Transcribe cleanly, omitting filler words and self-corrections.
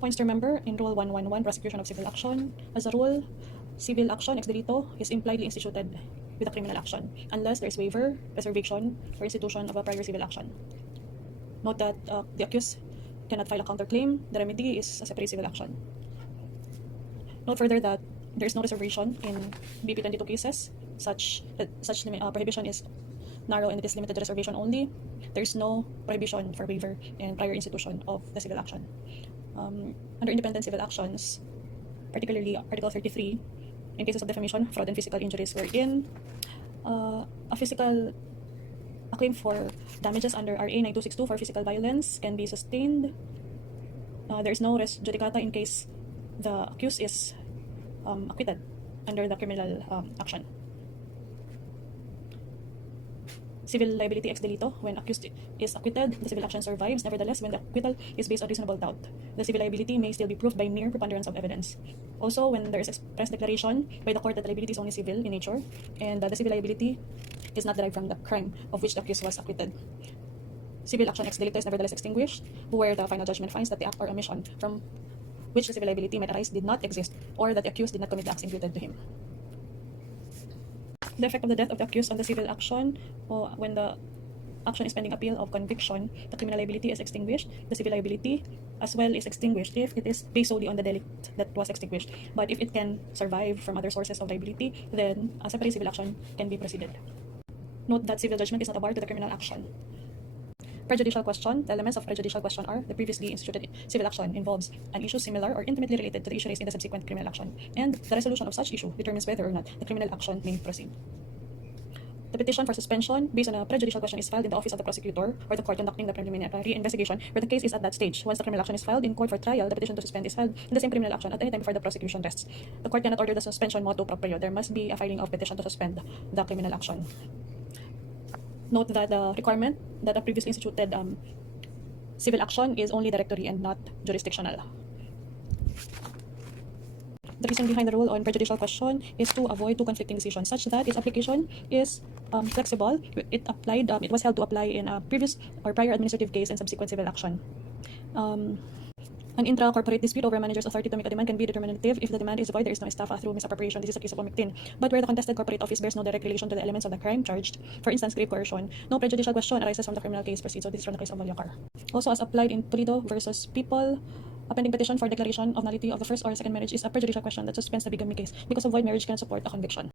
Points to remember in Rule 111, Prosecution of Civil Action. As a rule, civil action ex delito is impliedly instituted with a criminal action unless there is waiver, reservation, or institution of a prior civil action. Note that the accused cannot file a counterclaim. The remedy is a separate civil action. Note further that there is no reservation in BP 22 cases. Such prohibition is narrow and it is limited to reservation only. There is no prohibition for waiver and prior institution of the civil action. Under independent civil actions, particularly Article 33, in cases of defamation, fraud, and physical injuries wherein a claim for damages under RA 9262 for physical violence can be sustained. There is no res judicata in case the accused is acquitted under the criminal action. Civil liability ex delito, when accused is acquitted, the civil action survives. Nevertheless, when the acquittal is based on reasonable doubt, the civil liability may still be proved by mere preponderance of evidence. Also, when there is express declaration by the court that the liability is only civil in nature, and the civil liability is not derived from the crime of which the accused was acquitted. Civil action ex delito is nevertheless extinguished, where the final judgment finds that the act or omission from which the civil liability might arise did not exist, or that the accused did not commit the acts imputed to him. The effect of the death of the accused on the civil action, or when the action is pending appeal of conviction, the criminal liability is extinguished. The civil liability as well is extinguished if it is based solely on the delict that was extinguished. But if it can survive from other sources of liability, then a separate civil action can be proceeded. Note that civil judgment is not a bar to the criminal action. Prejudicial question. The elements of prejudicial question are: the previously instituted civil action involves an issue similar or intimately related to the issue raised in the subsequent criminal action, and the resolution of such issue determines whether or not the criminal action may proceed. The petition for suspension based on a prejudicial question is filed in the office of the prosecutor or the court conducting the preliminary investigation where the case is at that stage. Once the criminal action is filed in court for trial, the petition to suspend is filed in the same criminal action at any time before the prosecution rests. The court cannot order the suspension motu proprio. There must be a filing of petition to suspend the criminal action. Note that the requirement that a previously instituted civil action is only directory and not jurisdictional. The reason behind the rule on prejudicial question is to avoid two conflicting decisions, such that its application is flexible. It was held to apply in a previous or prior administrative case and subsequent civil action. An intra-corporate dispute over a manager's authority to make a demand can be determinative if the demand is void, there is no estafa through misappropriation. This is a case of omictin. But where the contested corporate office bears no direct relation to the elements of the crime charged, for instance, grave coercion, no prejudicial question arises from the criminal case proceeds. So this is from the case of Malyacar. Also, as applied in Pulido versus People, a pending petition for declaration of nullity of the first or second marriage is a prejudicial question that suspends the bigamy case because a void marriage cannot support a conviction.